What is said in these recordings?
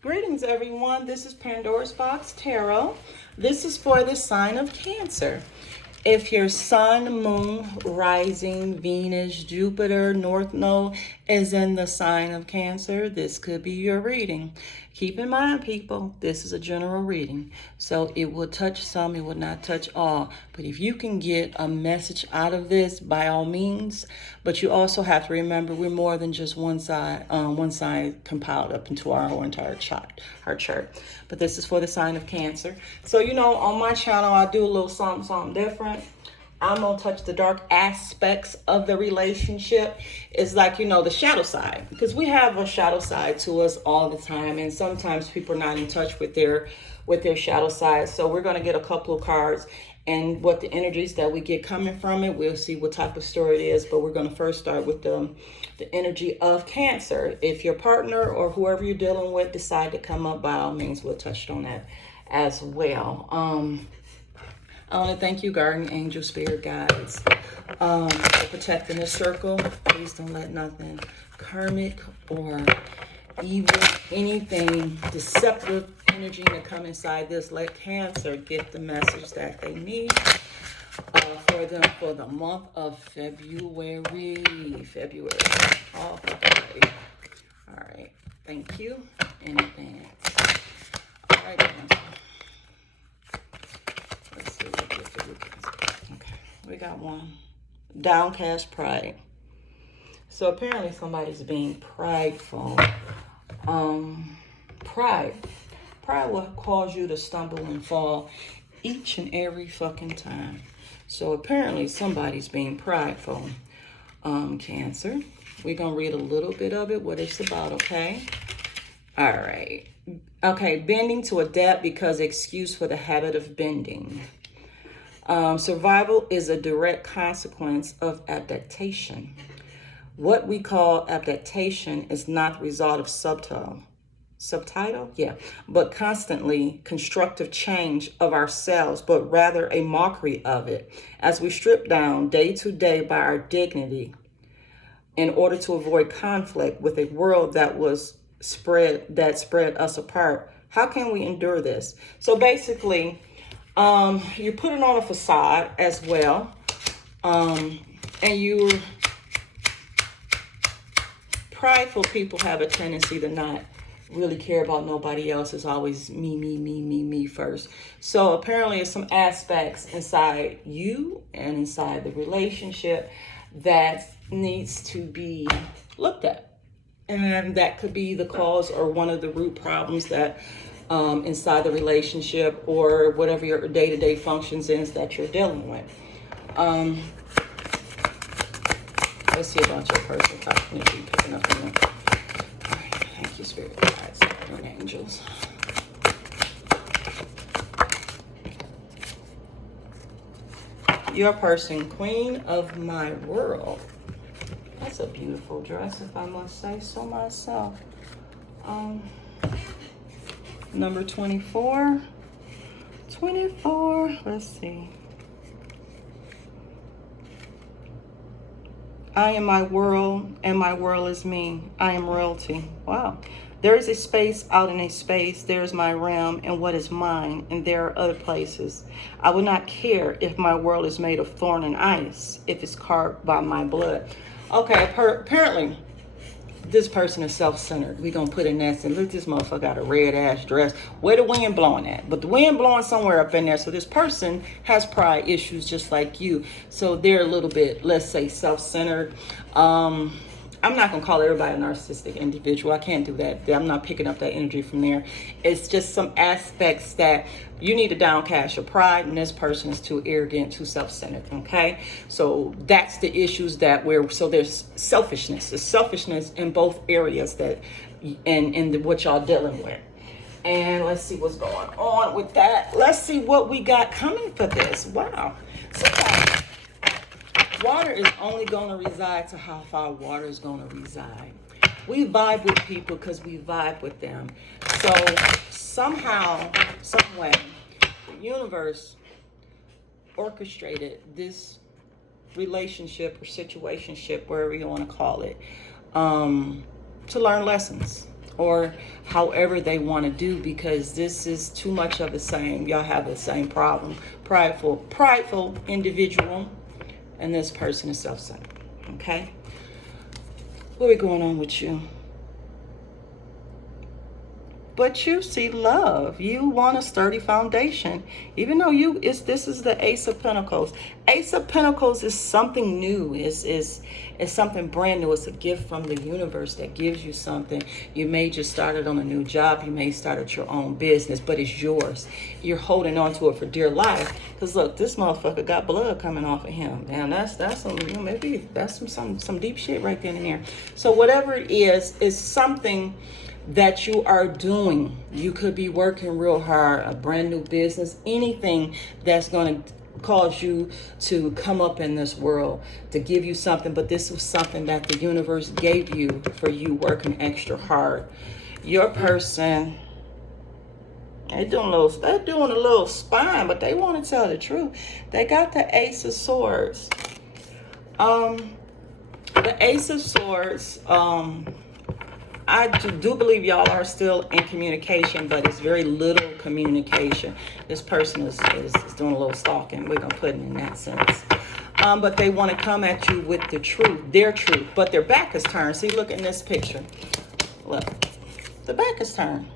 Greetings, everyone. This is Pandora's Box Tarot. This is for the sign of Cancer. If your sun, moon, rising, Venus, Jupiter, North Node is in the sign of Cancer, this could be your reading. Keep in mind, people, this is a general reading. So it will touch some, it will not touch all. But if you can get a message out of this, by all means. But you also have to remember we're more than just one side compiled up into our whole entire chart, our chart. But this is for the sign of Cancer. So, on my channel, I do a little something different. I'm gonna touch the dark aspects of the relationship. It's like, the shadow side, because we have a shadow side to us all the time, and sometimes people are not in touch with their shadow side. So we're gonna get a couple of cards, and what the energies that we get coming from it, we'll see what type of story it is. But we're gonna first start with the energy of Cancer. If your partner or whoever you're dealing with decide to come up, by all means, we'll touch on that as well. I want to thank you, guardian angel, spirit guides, for protecting this circle. Please don't let nothing karmic or evil, anything deceptive energy to come inside this. Let Cancer get the message that they need for them for the month of February. All right. Thank you in advance. All right, then. Let's see what we get. Okay, we got one. Downcast pride. So apparently somebody's being prideful. Pride will cause you to stumble and fall each and every fucking time. So apparently somebody's being prideful. Cancer. We're gonna read a little bit of it, what it's about, okay? All right. Okay, bending to adapt because excuse for the habit of bending. Survival is a direct consequence of adaptation. What we call adaptation is not the result of subtitle, but constantly constructive change of ourselves, but rather a mockery of it, as we strip down day to day by our dignity in order to avoid conflict with a world that spread us apart. How can we endure this? So basically, you're putting on a facade as well, and prideful people have a tendency to not really care about nobody else. It's always me first. So apparently there's some aspects inside you and inside the relationship that needs to be looked at. And that could be the cause or one of the root problems that inside the relationship or whatever your day-to-day functions is that you're dealing with. Let's see about your personal type energy picking up in there. All right, thank you, spirit guides and angels. Your person, queen of my world. That's a beautiful dress, if I must say so myself. Number 24. 24, let's see. I am my world, and my world is me. I am royalty. Wow. There is a space out in a space. There is my realm and what is mine, and there are other places. I would not care if my world is made of thorn and ice, if it's carved by my blood. Okay, apparently this person is self-centered. We're going to put in that and look, this motherfucker got a red-ass dress. Where the wind blowing at? But the wind blowing somewhere up in there. So this person has pride issues just like you. So they're a little bit, let's say, self-centered. I'm not going to call everybody a narcissistic individual. I can't do that. I'm not picking up that energy from there. It's just some aspects that you need to downcast your pride, and this person is too arrogant, too self-centered, okay? So that's the issues so there's selfishness. There's selfishness in both areas and what y'all dealing with. And let's see what's going on with that. Let's see what we got coming for this. Wow. Sometimes water is only going to reside to how far water is going to reside. We vibe with people because we vibe with them. So somehow, some way, the universe orchestrated this relationship or situationship, wherever you want to call it, to learn lessons. or however they want to do, because this is too much of the same. Y'all have the same problem. Prideful individual, and this person is self-centered. Okay? What are going on with you? But you see love. You want a sturdy foundation. Even though this is the Ace of Pentacles. Ace of Pentacles is something new. Is something brand new. It's a gift from the universe that gives you something. You may just started on a new job. You may started your own business, but it's yours. You're holding on to it for dear life. Because look, this motherfucker got blood coming off of him. Damn, that's some, maybe that's some deep shit right then and there. So whatever it is something that you are doing. You could be working real hard, a brand new business, anything that's going to cause you to come up in this world, to give you something. But this was something that the universe gave you for you working extra hard. Your person, they're doing a little spine, but they want to tell the truth. They got the Ace of Swords. The Ace of Swords, I do believe y'all are still in communication, but it's very little communication. This person is doing a little stalking. We're going to put it in that sense. But they want to come at you with the truth, their truth, but their back is turned. See, look in this picture. Look, the back is turned.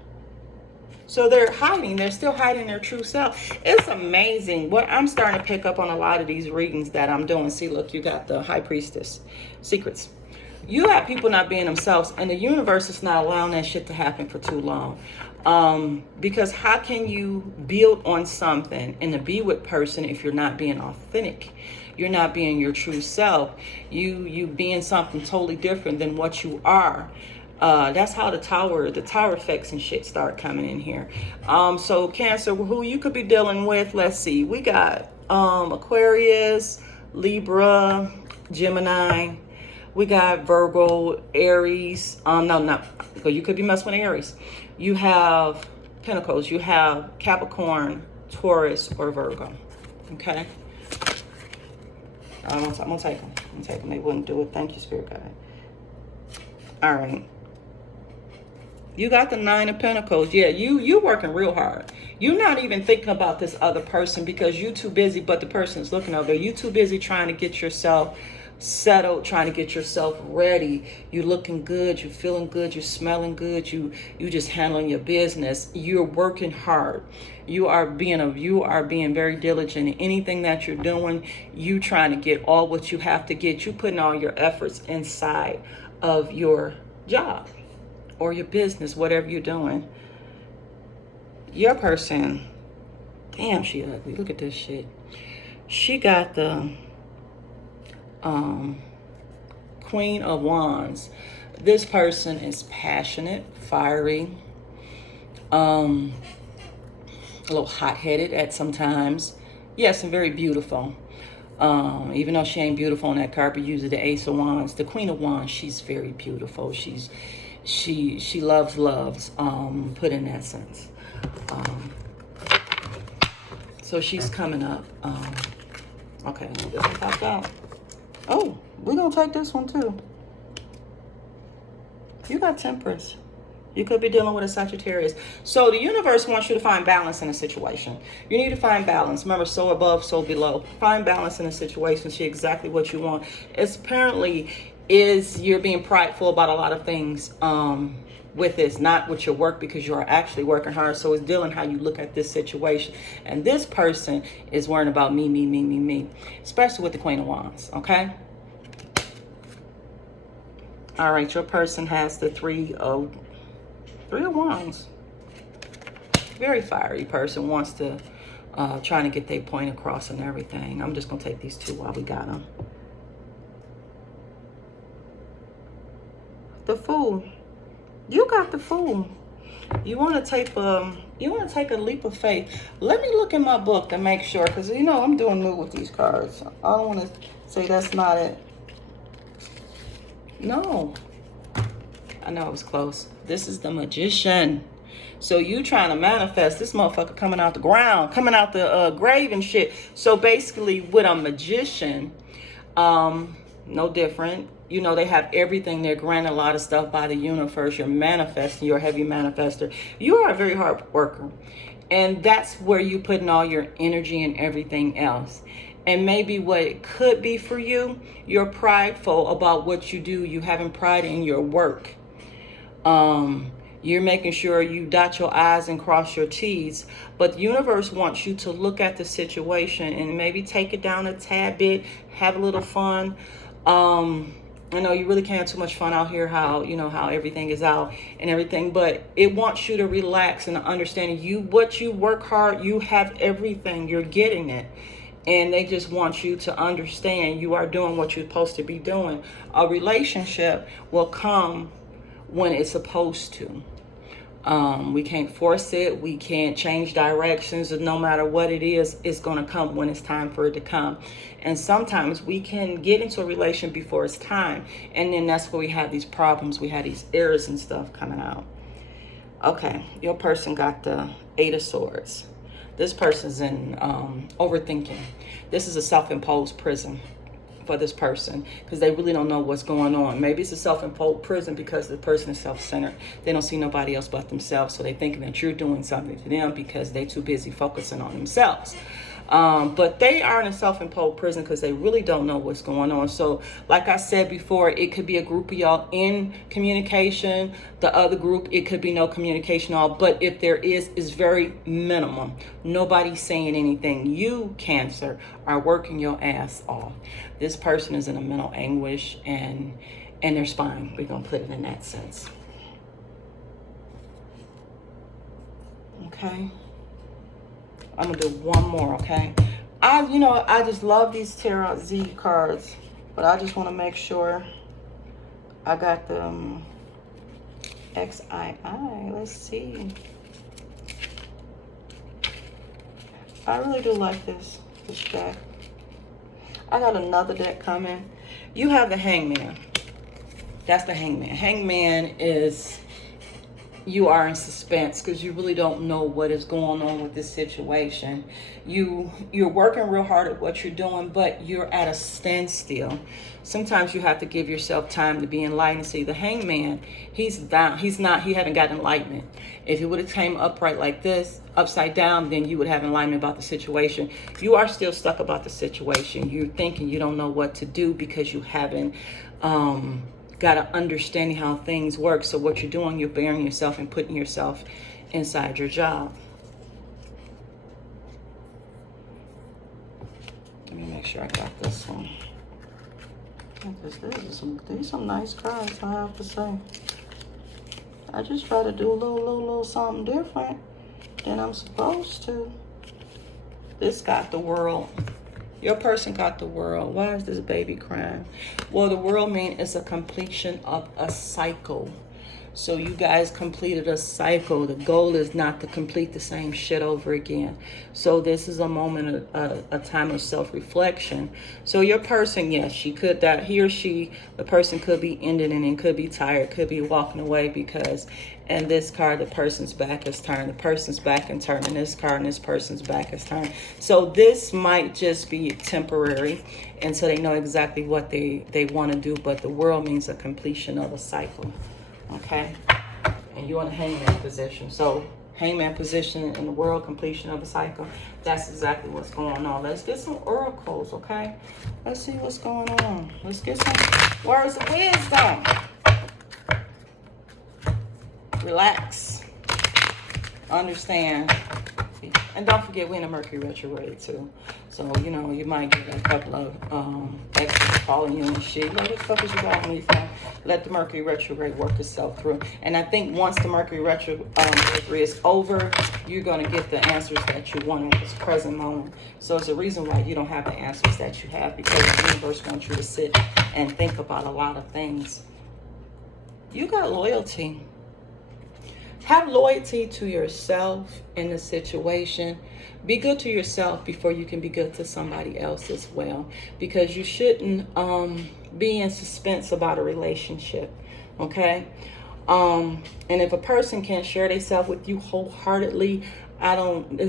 So they're hiding. They're still hiding their true self. It's amazing. What I'm starting to pick up on a lot of these readings that I'm doing. See, look, you got the High Priestess. Secrets. You have people not being themselves, and the universe is not allowing that shit to happen for too long. Because how can you build on something and to be with person if you're not being authentic? You're not being your true self. You being something totally different than what you are. That's how the tower effects and shit start coming in here. So Cancer, who you could be dealing with, let's see. We got Aquarius, Libra, Gemini. We got Virgo, Aries. No, you could be messing with Aries. You have Pentacles. You have Capricorn, Taurus, or Virgo. Okay? I'm gonna take them. They wouldn't do it. Thank you, Spirit Guide. All right. You got the Nine of Pentacles. Yeah, you working real hard. You're not even thinking about this other person because you're too busy, but the person's looking over there. You're too busy trying to get yourself settled, trying to get yourself ready. You're looking good, you're feeling good, you're smelling good, you just handling your business. You're working hard. You are being very diligent in anything that you're doing. You trying to get all what you have to get. You putting all your efforts inside of your job or your business, whatever you're doing. Your person, damn, she ugly. Look at this shit. She got the Queen of Wands. This person is passionate, fiery, a little hot-headed at sometimes. Yes, and very beautiful. Even though she ain't beautiful on that card, but uses the Ace of Wands. The Queen of Wands, she's very beautiful. She loves, put in that sense. So she's coming up. Okay, this one popped out. Oh, we're going to take this one too. You got Temperance. You could be dealing with a Sagittarius. So the universe wants you to find balance in a situation. You need to find balance. Remember, so above, so below. Find balance in a situation. See exactly what you want. It's apparently you're being prideful about a lot of things with this, not with your work, because you are actually working hard. So it's dealing how you look at this situation. And this person is worrying about me, especially with the Queen of Wands, okay? All right, your person has the Three of Wands. Very fiery person, wants to trying to get their point across and everything. I'm just going to take these two while we got them. The Fool. You got the Fool. You want to take a leap of faith. Let me look in my book to make sure, because I'm doing new with these cards. I don't want to say that's not it. No. I know it was close. This is the Magician. So you trying to manifest this motherfucker coming out the ground, coming out the grave and shit. So basically with a magician, no different. you know, they have everything. They're granted a lot of stuff by the universe. You're manifesting. You're a heavy manifester. You are a very hard worker. And that's where you put in all your energy and everything else. And maybe what it could be for you, you're prideful about what you do. You having pride in your work. You're making sure you dot your I's and cross your T's. But the universe wants you to look at the situation and maybe take it down a tad bit, have a little fun. I know you really can't have too much fun out here, how, you know, how everything is out and everything, but it wants you to relax and understand what you work hard, you have everything, you're getting it. And they just want you to understand you are doing what you're supposed to be doing. A relationship will come when it's supposed to. We can't force it. We can't change directions. And no matter what it is, it's going to come when it's time for it to come. And sometimes we can get into a relation before it's time. And then that's where we have these problems. We have these errors and stuff coming out. Okay, your person got the 8 of Swords. This person's in overthinking. This is a self-imposed prison for this person because they really don't know what's going on. Maybe it's a self-imposed prison because the person is self-centered. They don't see nobody else but themselves, so they think that you're doing something to them because they're too busy focusing on themselves. But they are in a self-imposed prison because they really don't know what's going on. So like I said before, it could be a group of y'all in communication. The other group, it could be no communication at all. But if there is, it's very minimum. Nobody's saying anything. You, Cancer, are working your ass off. This person is in a mental anguish and their spine. We're going to put it in that sense. Okay. I'm gonna do one more, okay? I just love these Tarot Z cards, but I just want to make sure I got the XII. Let's see. I really do like this deck. I got another deck coming. You have the Hangman. That's the Hangman. Hangman is, you are in suspense because you really don't know what is going on with this situation. You're working real hard at what you're doing, but you're at a standstill. Sometimes you have to give yourself time to be enlightened. See, the Hangman, he's down. He haven't got enlightenment. If he would have came upright like this, upside down, then you would have enlightenment about the situation. You are still stuck about the situation. You're thinking you don't know what to do because you haven't got to understanding how things work. So what you're doing, you're burying yourself and putting yourself inside your job. Let me make sure I got this one. These are some nice cards, I have to say. I just try to do a little something different than I'm supposed to. This got the World. Your person got the World. Why is this baby crying? Well, the World means it's a completion of a cycle. So you guys completed a cycle. The goal is not to complete the same shit over again. So this is a moment, a time of self-reflection. So your person, yes, the person could be ending and it could be tired, could be walking away because, and this card, the person's back is turned, the person's back and turning this card, and this person's back is turned. So this might just be temporary until they know exactly what they want to do. But the World means a completion of a cycle. Okay, and you're in a Hangman position. So Hangman position in the World, completion of a cycle. That's exactly what's going on. Let's get some oracles, okay? Let's see what's going on. Let's get some words of wisdom. Relax. Understand. And don't forget, we're in a Mercury retrograde too. So, you might get a couple of extras calling you and shit. What the fuck is you got me from? Let the Mercury retrograde work itself through. And I think once the Mercury retrograde is over, you're going to get the answers that you want at this present moment. So it's a reason why you don't have the answers that you have, because the universe wants you to sit and think about a lot of things. You got loyalty. Have loyalty to yourself in the situation. Be good to yourself before you can be good to somebody else as well. Because you shouldn't be in suspense about a relationship. Okay? And if a person can't share themselves with you wholeheartedly, I don't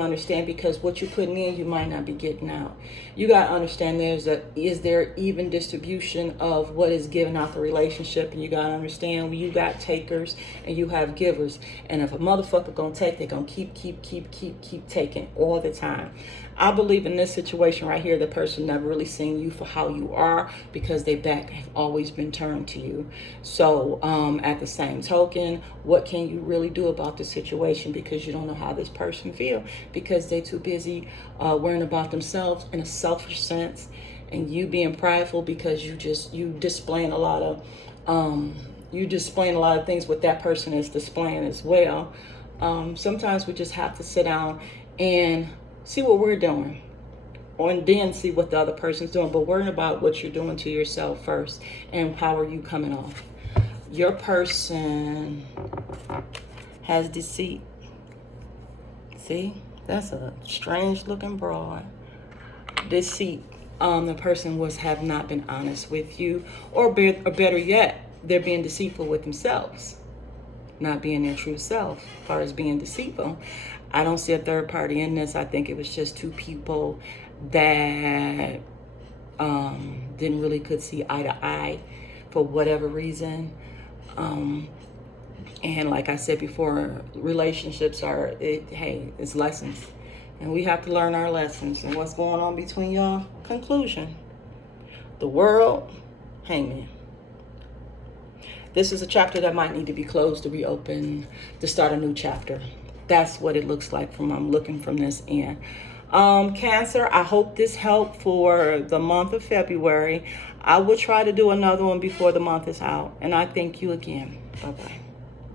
understand, because what you're putting in, you might not be getting out. You got to understand is there even distribution of what is given out the relationship, and you got to understand you got takers and you have givers. And if a motherfucker gonna take, they're gonna keep taking all the time. I believe in this situation right here, the person never really seen you for how you are, because their back have always been turned to you. So at the same token, what can you really do about the situation? Because you don't know how this person feel, because they too busy worrying about themselves in a selfish sense, and you being prideful because you displaying a lot of things what that person is displaying as well. Sometimes we just have to sit down and see what we're doing, and then see what the other person's doing, but worrying about what you're doing to yourself first, and how are you coming off. Your person has deceit. See, that's a strange looking broad. Deceit. The person have not been honest with you, or better yet, they're being deceitful with themselves, not being their true self. As far as being deceitful, I don't see a third party in this. I think it was just two people that didn't really could see eye to eye for whatever reason. And like I said before, relationships it's lessons. And we have to learn our lessons. And what's going on between y'all? Conclusion. The world, hangman. This is a chapter that might need to be closed to reopen, to start a new chapter. That's what it looks like I'm looking from this end. Cancer, I hope this helped for the month of February. I will try to do another one before the month is out. And I thank you again. Bye-bye.